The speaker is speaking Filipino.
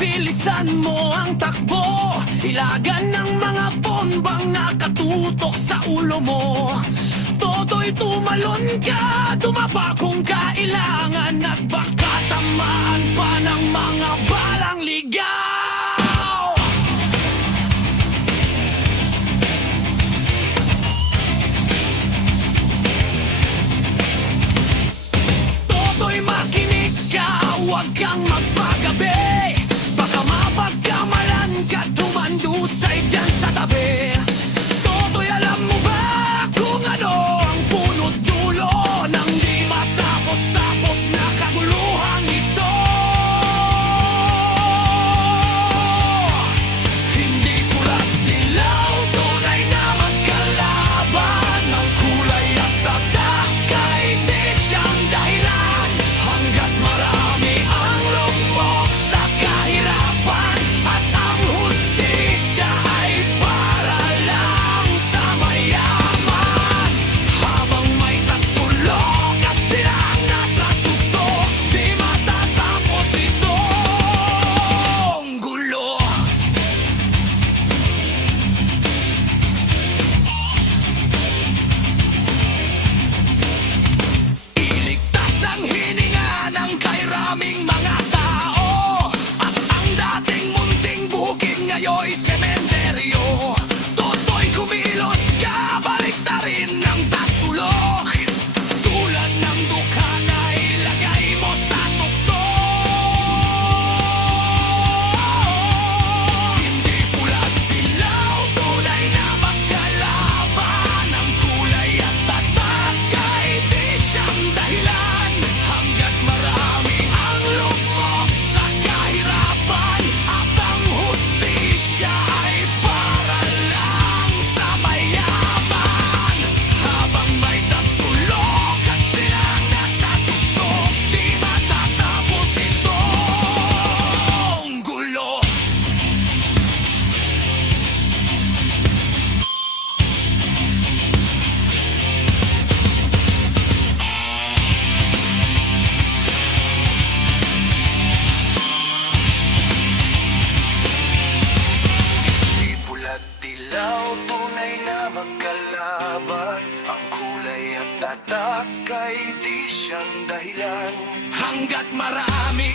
bilisan mo ang takbo. Ilagan ng mga bombang nakatutok sa ulo mo. Toto'y tumalon ka, dumapa kung kailangan, at baka tamaan pa ng mga balang ligaw. Toto'y makinig ka, huwag kang magpagabi. Baka mapagkamalan ka, tumandusay dyan sa tabi. Toto'y alam mo ba kung ano ang punot dulo ng di matapos-tapos na kaguluhang ito? Hindi pula't dilaw, tunay na magkalaban. Ang kulay at tatak ay di siyang dahilan. Hanggat marami ang lugmok sa kahirapan, at ang hustisya ay para lang sa mayaman. Habang may tagsulok at silang nasa tuktok, di matatapos itong gulo. Iligtas ang hininga ng kairaming mga tao, at ang dating munting bukid ngayon'y sementeryo. Toto'y kumilos ka, balik na rin ang tatsulok. Tulad ng dukha na ilagay mo sa tuktok. Hindi pula't dilaw, tunay na magkalaban. Ang kulay at tatak ay di siyang dahilan. Hanggat marami ang lugmok sa kahirapan, at ang hustisya ay para lang sa mayaman. Habang may tagsulok at silang nasa tuktok, di matatapos itong gulo. Di pula't dilaw, tunay na magkalaban. Ang kulay at tatak ay di siyang dahilan. Hanggat marami